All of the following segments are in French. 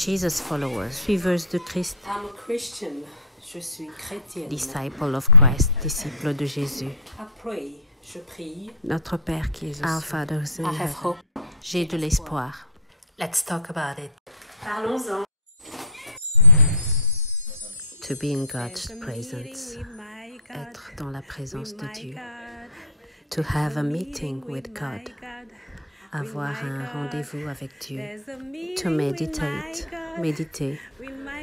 Jesus followers, suiveuses de Christ. I'm a Christian. Je suis chrétienne. Disciple of Christ, disciple de Jésus. I pray. Je prie. Notre Père qui est Our Father who's in I have heaven. hope. J'ai de l'espoir. Let's talk about it. Parlons-en. To be in God's presence. Être dans la présence de Dieu. To have a meeting with God. Avoir un rendez-vous avec Dieu. To meditate, méditer.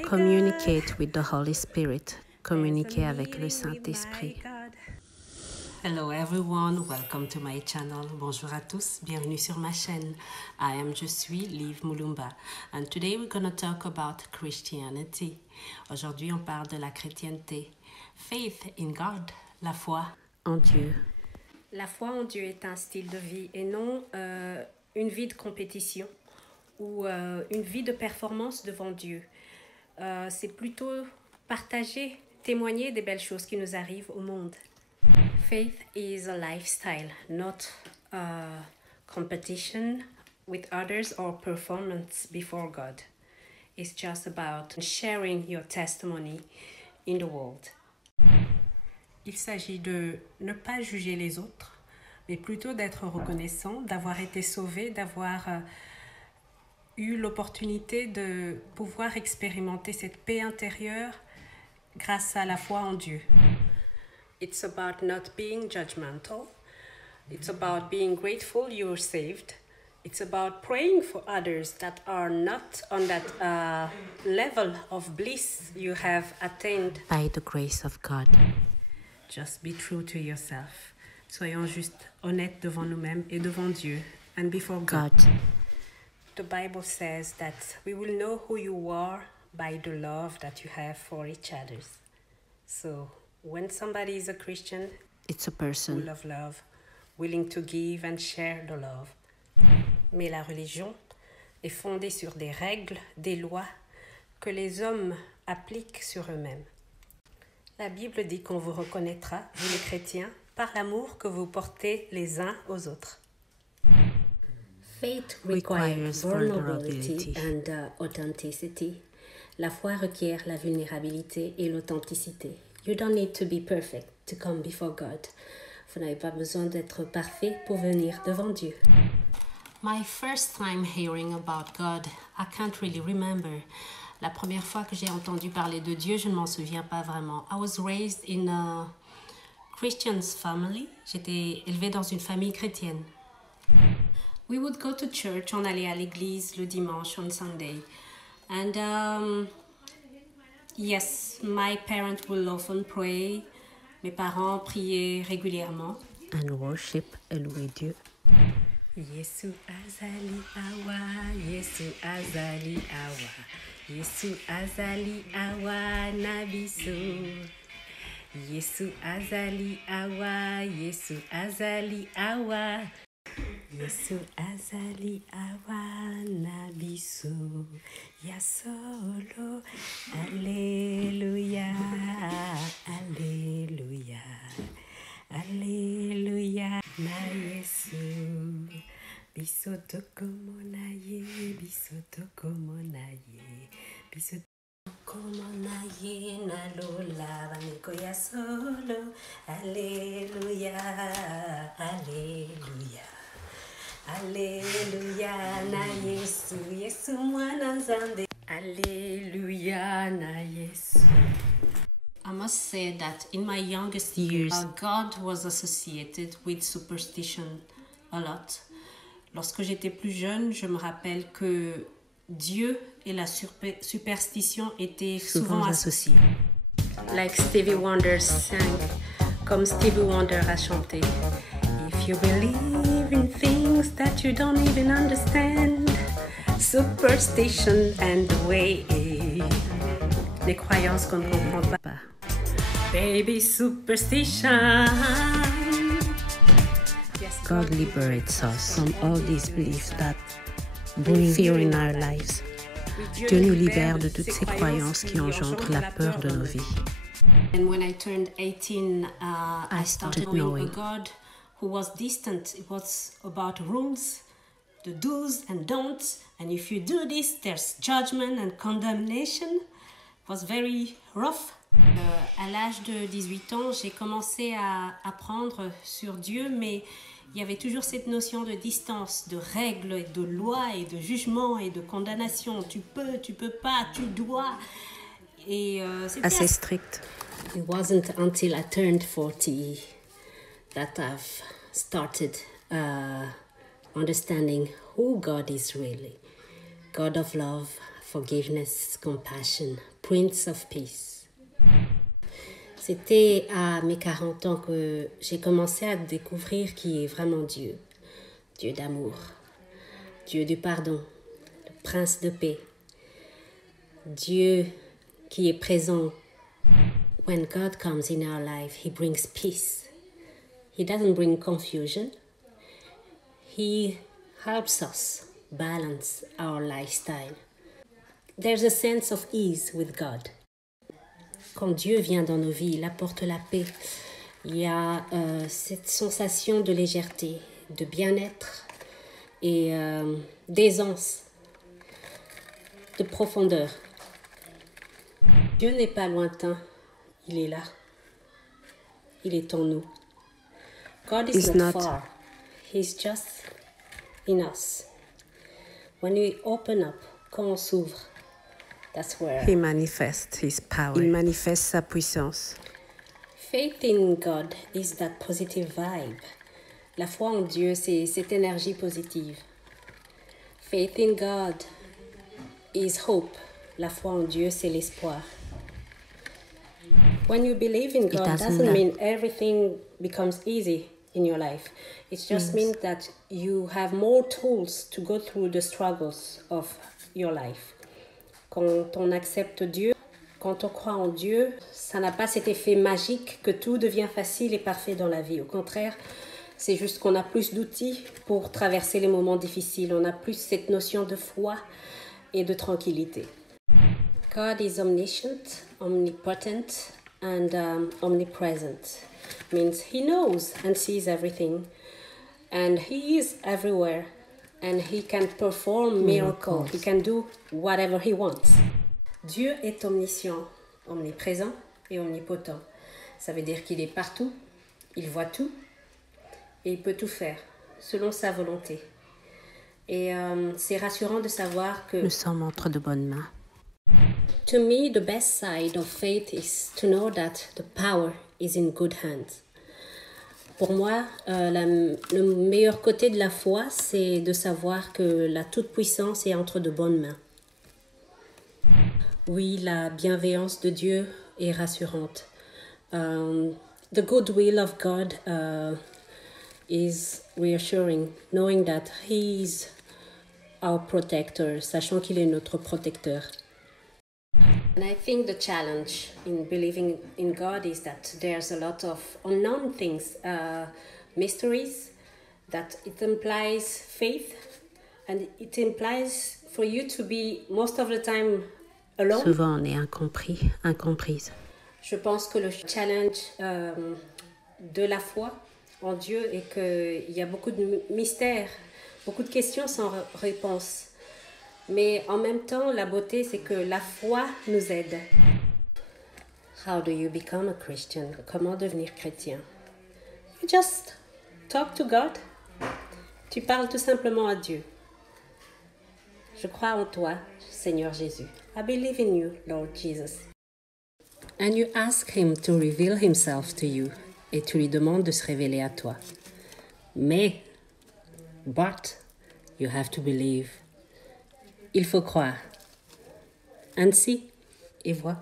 Communicate with the Holy Spirit. Communiquer avec le Saint-Esprit. Hello everyone, welcome to my channel. Bonjour à tous, bienvenue sur ma chaîne. Je suis Liv Mulumba and today we're going to talk about Christianity. Aujourd'hui on parle de la chrétienté. Faith in God, la foi en Dieu. La foi en Dieu est un style de vie et non une vie de compétition ou une vie de performance devant Dieu. C'est plutôt partager, témoigner des belles choses qui nous arrivent au monde. Faith is a lifestyle, not a competition with others or performance before God. It's just about sharing your testimony in the world. Il s'agit de ne pas juger les autres, mais plutôt d'être reconnaissant, d'avoir été sauvé, d'avoir eu l'opportunité de pouvoir expérimenter cette paix intérieure grâce à la foi en Dieu. It's about not being judgmental. It's about being grateful you're saved. It's about praying for others that are not on that level of bliss you have attained. By the grace of God. Just be true to yourself. Soyons juste honnêtes devant nous-mêmes et devant Dieu and before God. The Bible says that we will know who you are by the love that you have for each other. So when somebody is a Christian, it's a person full of love, willing to give and share the love. Mais la religion est fondée sur des règles, des lois que les hommes appliquent sur eux-mêmes. La Bible dit qu'on vous reconnaîtra, vous les chrétiens, par l'amour que vous portez les uns aux autres. Faith requires vulnerability and authenticity. La foi requiert la vulnérabilité et l'authenticité. You don't need to be perfect to come before God. Vous n'avez pas besoin d'être parfait pour venir devant Dieu. My first time hearing about God, I can't really remember. La première fois que j'ai entendu parler de Dieu, je ne m'en souviens pas vraiment. I was raised in a Christian family. J'étais élevée dans une famille chrétienne. We would go to church. On allait à l'église le dimanche, on Sunday. And yes, my parents will often pray. Mes parents priaient régulièrement. And worship et louer Dieu. Yesu azali awa, Yesu azali awa, Yesu azali awa nabiso. Yesu azali awa, Yesu azali awa. Yesu azali awa nabiso. Ya solo, Alléluia, Alléluia, Alléluia, na Yesu. Bisoto como na ye, bisoto como na ye, bisoto como na ye, na lola, baniko ya solo, Alléluia, Alléluia. Alléluia na Yesu, Yesu mwana nzambe. Alléluia na Yesu. I must say that in my youngest years, God was associated with superstition a lot. Lorsque j'étais plus jeune, je me rappelle que Dieu et la superstition étaient souvent associés. Like Stevie Wonder sang, comme Stevie Wonder a chanté. If you believe in things that you don't even understand, superstition and the way. Les croyances qu'on ne comprend pas. Baby superstition. Yes, God liberates us from all these beliefs that bring fear in our lives. Dieu nous libère de toutes ces croyances qui engendrent la peur de nos vies. And when I turned 18, I started knowing a God who was distant. It was about rules the do's and don'ts, and if you do this, there's judgment and condemnation. It was very rough. À l'âge de 18 ans, j'ai commencé à apprendre sur Dieu, mais il y avait toujours cette notion de distance, de règles, de lois et de jugement et de condamnation. Tu peux pas, tu dois. Et c'était assez strict. It wasn't until I turned 40 that I've started understanding who God is really. God of love, forgiveness, compassion, Prince of Peace. C'était à mes 40 ans que j'ai commencé à découvrir qui est vraiment Dieu. Dieu d'amour, Dieu du pardon, le Prince de paix. Dieu qui est présent. When God comes in our life, He brings peace. He doesn't bring confusion. He helps us balance our lifestyle. There's a sense of ease with God. Quand Dieu vient dans nos vies, il apporte la paix. Il y a cette sensation de légèreté, de bien-être et d'aisance, de profondeur. Dieu n'est pas lointain, il est là. Il est en nous. God is not far. He's just in us. When we open up, quand on s'ouvre, that's where He manifests His power. Il manifeste sa puissance. Faith in God is that positive vibe. La foi en Dieu, c'est cette énergie positive. Faith in God is hope. La foi en Dieu, c'est l'espoir. When you believe in God, doesn't mean everything becomes easy in your life. It just means that you have more tools to go through the struggles of your life. Quand on accepte Dieu, quand on croit en Dieu, ça n'a pas cet effet magique que tout devient facile et parfait dans la vie. Au contraire, c'est juste qu'on a plus d'outils pour traverser les moments difficiles. On a plus cette notion de foi et de tranquillité. God is omniscient, omnipotent, and omnipresent. Means He knows and sees everything, and He is everywhere, and He can perform miracles. He can do whatever He wants. Dieu est omniscient, omniprésent et omnipotent. Ça veut dire qu'il est partout, il voit tout et il peut tout faire selon sa volonté. Et c'est rassurant de savoir que nous sommes entre de bonnes mains. To me, the best side of faith is to know that the power is in good hands. Pour moi, le meilleur côté de la foi, c'est de savoir que la toute-puissance est entre de bonnes mains. Oui, la bienveillance de Dieu est rassurante. The goodwill of God is reassuring, knowing that He is our protector, sachant qu'il est notre protecteur. And I think the challenge in believing in God is that there's a lot of unknown things, mysteries, that it implies faith, and it implies for you to be most of the time alone. Souvent on est incompris, incomprise. Je pense que le challenge de la foi en Dieu est qu'il y a beaucoup de mystères, beaucoup de questions sans réponse. Mais en même temps, la beauté, c'est que la foi nous aide. How do you become a Christian? Comment devenir chrétien? You just talk to God. Tu parles tout simplement à Dieu. Je crois en toi, Seigneur Jésus. I believe in you, Lord Jesus. And you ask Him to reveal Himself to you. Et tu lui demandes de se révéler à toi. But, you have to believe. Il faut croire. Ainsi, et vois.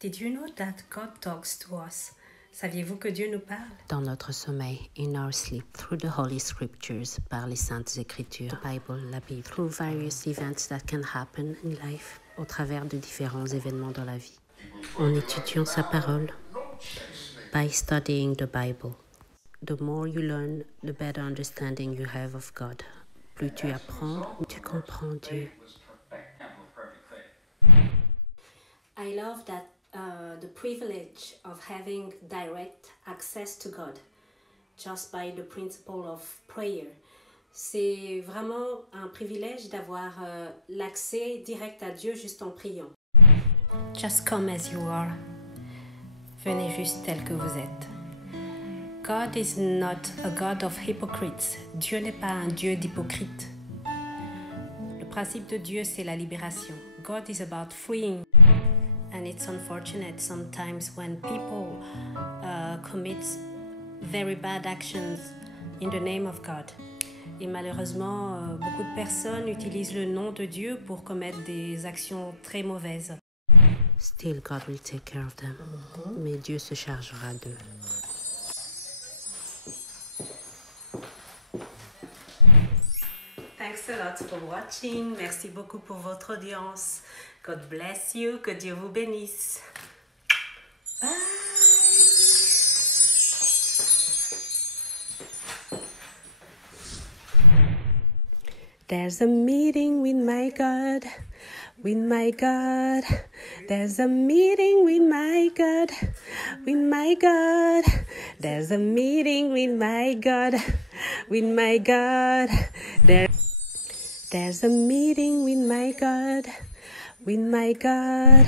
Did you know that God talks to us? Saviez-vous que Dieu nous parle? Dans notre sommeil, in our sleep, through the Holy Scriptures, par les Saintes Écritures, the Bible, la Bible, through various events that can happen in life, au travers de différents événements dans la vie. En étudiant sa parole, by studying the Bible. The more you learn, the better understanding you have of God. Plus tu apprends, tu comprends Dieu. I love that the privilege of having direct access to God just by the principle of prayer. C'est vraiment un privilège d'avoir l'accès direct à Dieu juste en priant. Just come as you are. Venez juste tel que vous êtes. God is not a God of hypocrites. Dieu n'est pas un Dieu d'hypocrites. Le principe de Dieu, c'est la libération. God is about freeing. And it's unfortunate sometimes when people commit very bad actions in the name of God. Et malheureusement, beaucoup de personnes utilisent le nom de Dieu pour commettre des actions très mauvaises. Still, God will take care of them. Mais Dieu se chargera d'eux. Thanks a lot for watching. Merci beaucoup pour votre audience. God bless you. Que Dieu vous bénisse. Bye. There's a meeting with my God, with my God. There's a meeting with my God, with my God. There's a meeting with my God, with my God. There's a meeting with my God, with my God.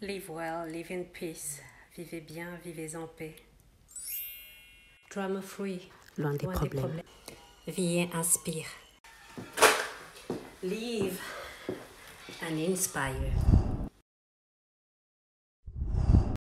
Live well, live in peace. Vivez bien, vivez en paix. Drama free. Loin des problèmes. Vie inspire. Live and inspire.